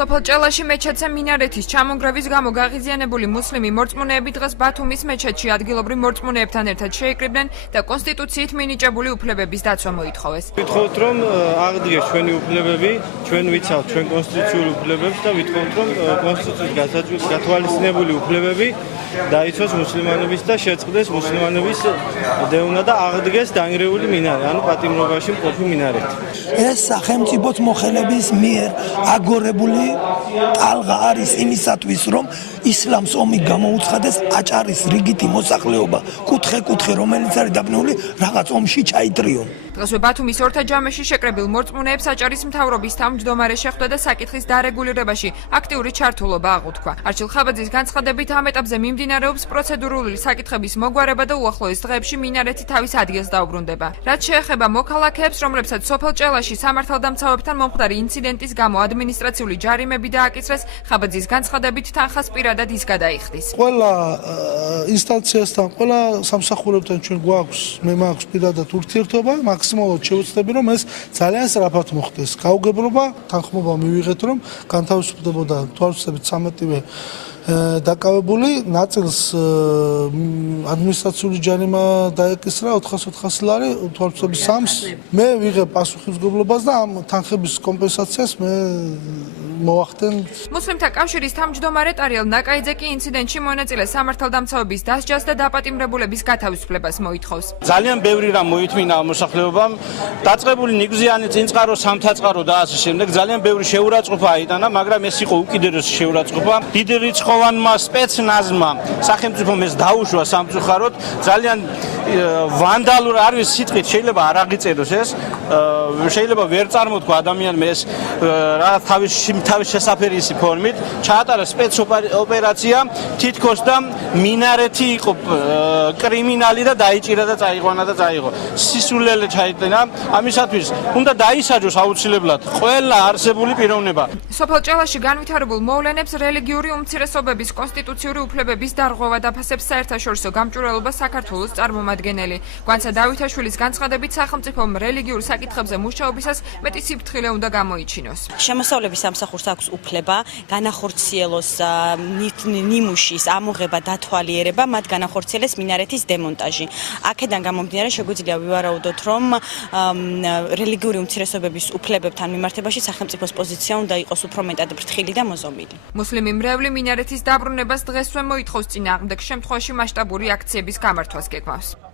სოფელ ჭელაში მეჩეთზე მინარეთის ჩამონგრევის გამო გაღიზიანებული მუსლიმი მორწმუნეები დღეს ბათუმის მეჩეთში ადგილობრივ მორწმუნეებთან ერთად შეიკრიბნენ და კონსტიტუციით მინიჭებული უფლებების დაცვა მოითხოვეს. Ვითხოვთ, რომ აღდგეს ჩვენი უფლებები, ჩვენ ვიცავთ ჩვენ კონსტიტუციურ უფლებებს და ვითხოვთ, რომ კონსტიტუციით გათვალისწინებული უფლებები დაიცვას მუსლიმანების და შეწყდეს მუსლიმანების დევნა და აღდგეს დანგრეული მინარე, ანუ პატიმრობაში მყოფი მინარეთი. ეს სახელმწიფოს მოხელების მიერ აგორებული ტალღა არის იმისათვის, რომ ისლამს ომი გამოუცხადეს აჭარის რიგითი მოსახლეობა, კუთხე, რომელიც არის დაბნეული რაღაც ომში ჩაიტრიონ. დღესვე ბათუმის ორთა ჯამეში შეკრებილ მორწმუნეებს აჭარის მთავრობის თავმჯდომარე შეხვდა და საკითხის დარეგულირებაში აქტიური ჩართულობა აღუთქვა. არჩილ ხაბაძის განცხადებით ამ ეტაპზე მიმდინარეობს პროცედურული საკითხების მოგვარება და უახლოეს დღეებში მინარეთი თავის ადგილს დაუბრუნდება. რაც შეეხება მოქალაქეებს, რომლებსაც სოფელ ჭელაში სამართალდამცავებთან მომხდარი ინციდენტის გამო ადმინისტრაციული ჯარიმები დააკისრეს, ხაბაძის განცხადებით თანხას პირადად ის გადაიხდის. ყველა ინსტანციასთან, ყველა სამსახურებთან ჩვენ გვაქვს, მე მაქვს პირადად ურთიერთობა, მაქსიმალურად შევეცდები, რომ ეს ძალიან სწრაფად მოხდეს. გაუგებრობა, თანხმობა მივიღეთ, რომ განთავისუფლდებოდა თვალსაჩინო 13-ვე დაკავებული, ნაწილს ადმინისტრაციული ჯარიმა დაეკისრა 400 ლარი, თვალსაჩინო 3-ს მე ვიღებ პასუხისმგებლობას და ამ თანხების კომპენსაციას მე მოახდენ. მუსლიმთა კავშირის თავმჯდომარე ტარიელ ნაკაიძე კი ინციდენტში მონაწილე სამართალდამცავების დასჯას და დაპატიმრებულების გათავისუფლებას მოითხოვს. ძალიან ბევრი რამ მოითმინა მოსახლეობამ, დაწყებული ნიგვზიანი წინწყარო, სამთაწყარო და ასე შემდეგ ძალიან ბევრი შეურაცხყოფა აიტანა, მაგრამ ეს იყო უკიდურესი შეურაცხყოფა. დიდი რიცხოვანმა სპეცნაზმა სახელმწიფომ ეს დაუშვა სამწუხაროდ, ძალიან ვანდალურ არ ვიცი სიტყვით შეიძლება არ აღიწეროს ეს, შეიძლება ვერ წარმოთქვა ადამიანმა ეს რა თავის შესაფერისი ფორმით ჩაატარა სპეცოპერაცია, თითქოს და მინარეთი იყო კრიმინალი და დაიჭირა და წაიყვანა და წაიღო. სისულელე ჩაიტანა, ამისათვის უნდა დაისაჯოს აუცილებლად ყველა არსებული პიროვნება. სოფელ ჭელაში განვითარებულ მოვლენებს რელიგიური უმცირესობების კონსტიტუციური უფლებების დარღვევა დაფასებს საერთაშორისო გამჭვირვალობა საქართველოს წარმომადგენელი. გვანცა დავითაშვილის განცხადებით სახელმწიფომ რელიგიურ საკითხებზე მუშაობისას მეტი სიფრთხილე უნდა გამოიჩინოს. შემოსავლების სამსახურს აქვს უფლება განახორციელოს ნიმუშის ამოღება, დათვალიერება, მათ განახორციელეს მინარეთის დემონტაჟი. აქედან გამომდინარე შეგვიძლია ვივარაუდოთ, რომ რელიგიური უმცირესობების უფლებებთან მიმართებაში სახელმწიფოს პოზიცია უნდა იყოს უფრო მეტად ფრთხილი და მოზომილი. მუსლიმი მრევლი მინარეთის დაბრუნებას დღესვე მოითხოვს, წინააღმდეგ შემთხვევაში მასშტაბური აქციების გამართვას გეგმავს.